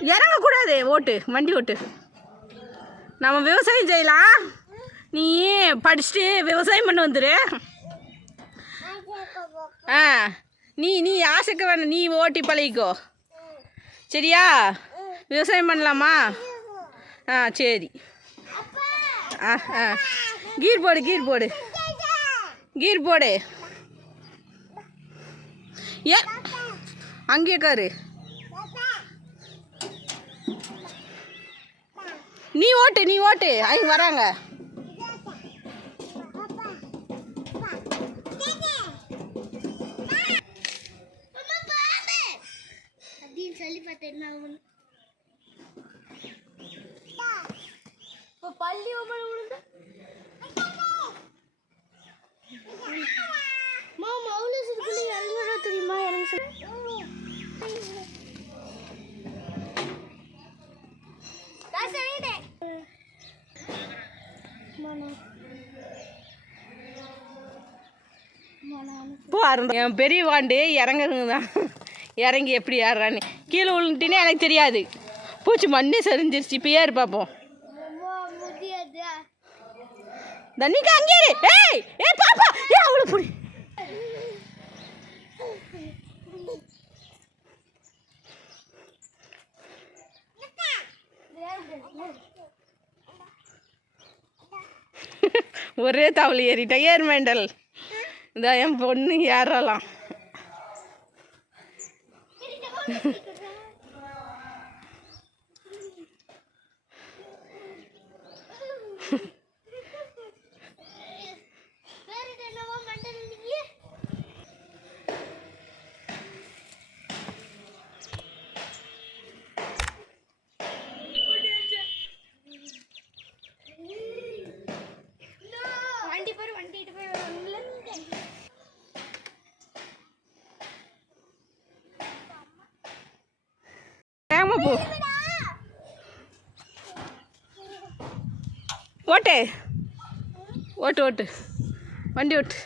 இறங்கக்கூடாது. ஓட்டு வண்டி ஓட்டு. நம்ம விவசாயம் செய்யலாம். நீ படிச்சுட்டு விவசாயம் பண்ண வந்துரு? ஆ நீ நீ ஆசைக்கு வேணாம் நீ ஓட்டி பழகிக்கோ. சரியா? விவசாயம் பண்ணலாமா? ஆ சரி. ஆ ஆ. கீர் போடு கீர் போடு. கீர் போடு. ஏ அங்கேயே காரு நீ ஓட்டு நீ ஓட்டு. அவங்க வராங்க. அப்படின்னு சொல்லி பார்த்தேன். இப்போ பள்ளி ஒவ்வொரு விழுந்து மாமா அவ்வளோ சிறுக்குள்ள தெரியுமா? இறங்க போ அருண் என் பெரிய வாண்டு இறங்குறங்க தான் இறங்கி எப்படி ஏறுறான்னு. கீழே விழுந்துட்டினே எனக்கு தெரியாது. பூச்சி மண்ணே சரிஞ்சிருச்சு. இப்போ ஏறு பார்ப்போம் தண்ணிக்கு அங்கே ஏய் ஏ பாப்பா. ஏ அவ்வளோ புடி. ஒரே தவளை ஏறிட்டேன் ஏர் மேண்டல். இதான் என் பொண்ணு ஏறலாம். வேகமா போ. ஓட்டு. ஓட்டு ஓட்டு. வண்டி ஓட்டு.